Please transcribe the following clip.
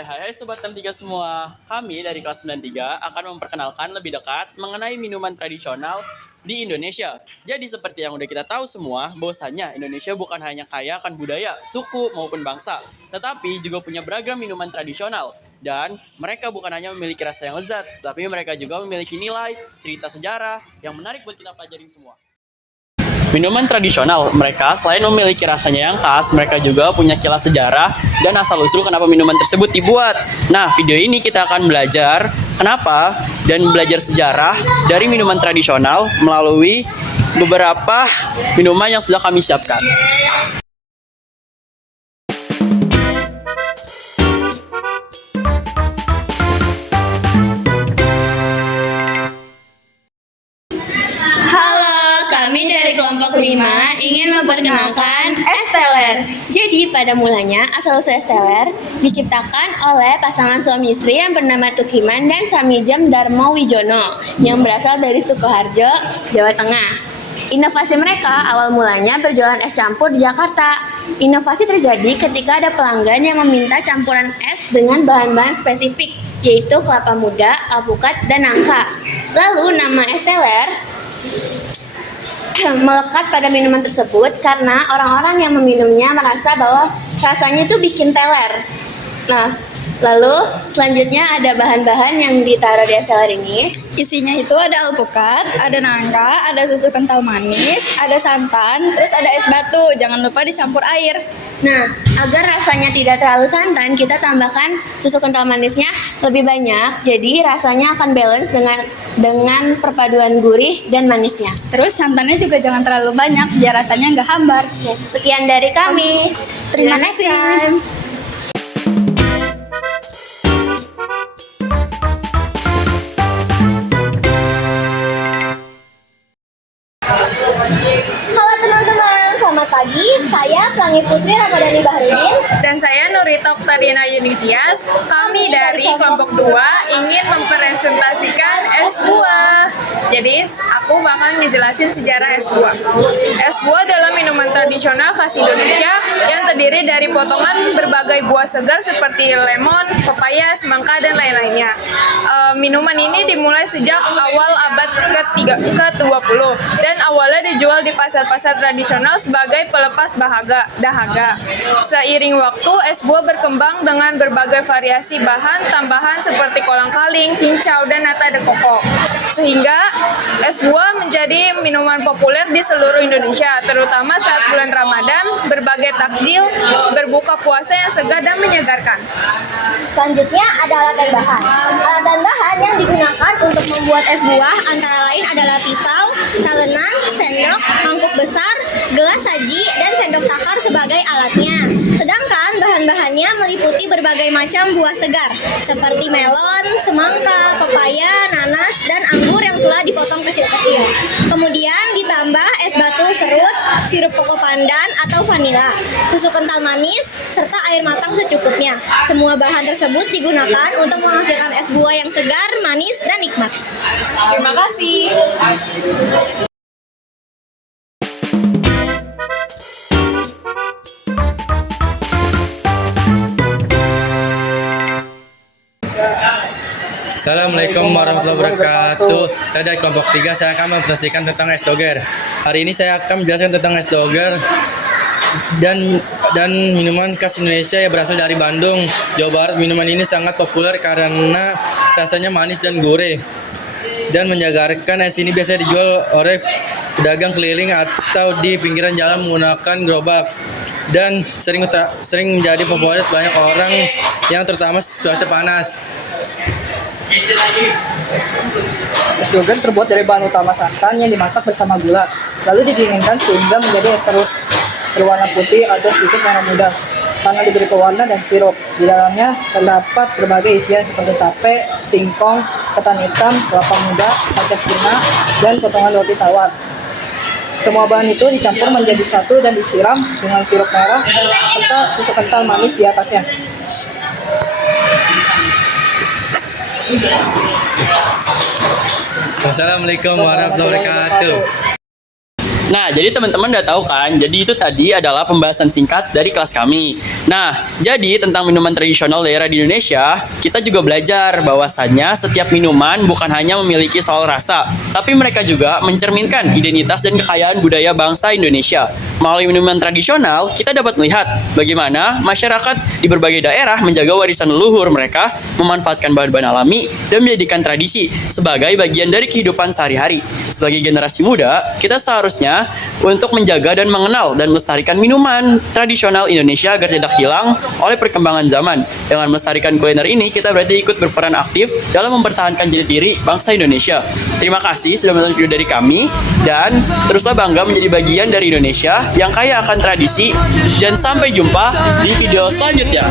Hai Sobat 63 semua. Kami dari kelas 93 akan memperkenalkan lebih dekat mengenai minuman tradisional di Indonesia. Jadi seperti yang udah kita tahu semua, bahwasanya Indonesia bukan hanya kaya akan budaya, suku maupun bangsa, tetapi juga punya beragam minuman tradisional. Dan mereka bukan hanya memiliki rasa yang lezat, tapi mereka juga memiliki nilai, cerita sejarah yang menarik buat kita pelajarin semua. Minuman tradisional mereka selain memiliki rasanya yang khas, mereka juga punya kilas sejarah dan asal-usul kenapa minuman tersebut dibuat. Nah, video ini kita akan belajar kenapa dan belajar sejarah dari minuman tradisional melalui beberapa minuman yang sudah kami siapkan. Kami dari kelompok 5 ingin memperkenalkan es teler. Jadi pada mulanya asal-usul es teler diciptakan oleh pasangan suami istri yang bernama Tukiman dan Samijem Darmo Wijono yang berasal dari Sukoharjo, Jawa Tengah. Inovasi mereka awal mulanya berjualan es campur di Jakarta. Inovasi terjadi ketika ada pelanggan yang meminta campuran es dengan bahan-bahan spesifik, yaitu kelapa muda, alpukat, dan nangka. Lalu nama es teler melekat pada minuman tersebut karena orang-orang yang meminumnya merasa bahwa rasanya itu bikin teler. Nah, lalu selanjutnya ada bahan-bahan yang ditaruh di es teler ini. Isinya itu ada alpukat, ada nangka, ada susu kental manis, ada santan, terus ada es batu. Jangan lupa dicampur air. Nah, agar rasanya tidak terlalu santan, kita tambahkan susu kental manisnya lebih banyak. Jadi rasanya akan balance dengan perpaduan gurih dan manisnya. Terus santannya juga jangan terlalu banyak biar rasanya nggak hambar. Oke, sekian dari kami. Terima See you next kasih. time. Halo teman-teman, selamat pagi. Saya Pelangi Putri Ramadhani Bahrudin. Dan saya Nurita Oktariana Yunitias. Kami dari kelompok 2 ingin mempresentasikan es buah. Jadi aku bakal ngejelasin sejarah es buah. Es buah adalah minuman tradisional khas Indonesia yang terdiri dari potongan berbagai buah segar seperti lemon, pepaya, semangka, dan lain-lainnya. Minuman ini dimulai sejak awal abad ke-20 dan awalnya dijual di pasar-pasar tradisional sebagai pelepas dahaga. Seiring waktu, es buah berkembang dengan berbagai variasi bahan tambahan seperti kolang-kaling, cincau, dan nata de coco. Sehingga es buah menjadi minuman populer di seluruh Indonesia, terutama saat bulan Ramadan, berbagai takjil, berbuka puasa yang segar dan menyegarkan. Selanjutnya ada alat dan bahan. Alat dan bahan yang digunakan untuk membuat es buah antara lain adalah pisau, talenan, sendok, mangkuk besar, gelas saji, dan sendok takar sebagai alatnya. Sedangkan bahan-bahannya meliputi berbagai macam buah segar seperti melon, semangka, pepaya, nanas, dan anggur yang telah dipotong kecil-kecil. Kemudian ditambah es batu serut, sirup koko pandan atau vanila, susu kental manis, serta air matang secukupnya. Semua bahan tersebut digunakan untuk menghasilkan es buah yang segar, manis, dan nikmat. Terima kasih. Assalamualaikum warahmatullahi wabarakatuh. Saya dari kelompok 3, saya akan mempresentasikan tentang es doger. Hari ini saya akan menjelaskan tentang es doger dan minuman khas Indonesia yang berasal dari Bandung, Jawa Barat. Minuman ini sangat populer karena rasanya manis dan gurih dan menyegarkan. Es ini biasanya dijual oleh pedagang keliling atau di pinggiran jalan menggunakan gerobak dan sering menjadi favorit banyak orang yang terutama cuaca panas. Es doger terbuat dari bahan utama santan yang dimasak bersama gula, lalu didinginkan sehingga menjadi es serut berwarna putih atau sedikit warna muda karena diberi pewarna dan sirup. Di dalamnya terdapat berbagai isian seperti tape, singkong, ketan hitam, kelapa muda, kacang cina, dan potongan roti tawar. Semua bahan itu dicampur menjadi satu dan disiram dengan sirup merah serta susu kental manis di atasnya. Wassalamualaikum warahmatullahi wabarakatuh. Nah, jadi teman-teman udah tahu kan, jadi itu tadi adalah pembahasan singkat dari kelas kami. Nah, jadi tentang minuman tradisional daerah di Indonesia, kita juga belajar bahwasannya setiap minuman bukan hanya memiliki soal rasa, tapi mereka juga mencerminkan identitas dan kekayaan budaya bangsa Indonesia. Melalui minuman tradisional, kita dapat melihat bagaimana masyarakat di berbagai daerah menjaga warisan leluhur mereka, memanfaatkan bahan-bahan alami, dan menjadikan tradisi sebagai bagian dari kehidupan sehari-hari. Sebagai generasi muda, kita seharusnya untuk menjaga dan mengenal dan melestarikan minuman tradisional Indonesia agar tidak hilang oleh perkembangan zaman. Dengan melestarikan kuliner ini, kita berarti ikut berperan aktif dalam mempertahankan jati diri bangsa Indonesia. Terima kasih sudah menonton video dari kami, dan teruslah bangga menjadi bagian dari Indonesia yang kaya akan tradisi, dan sampai jumpa di video selanjutnya.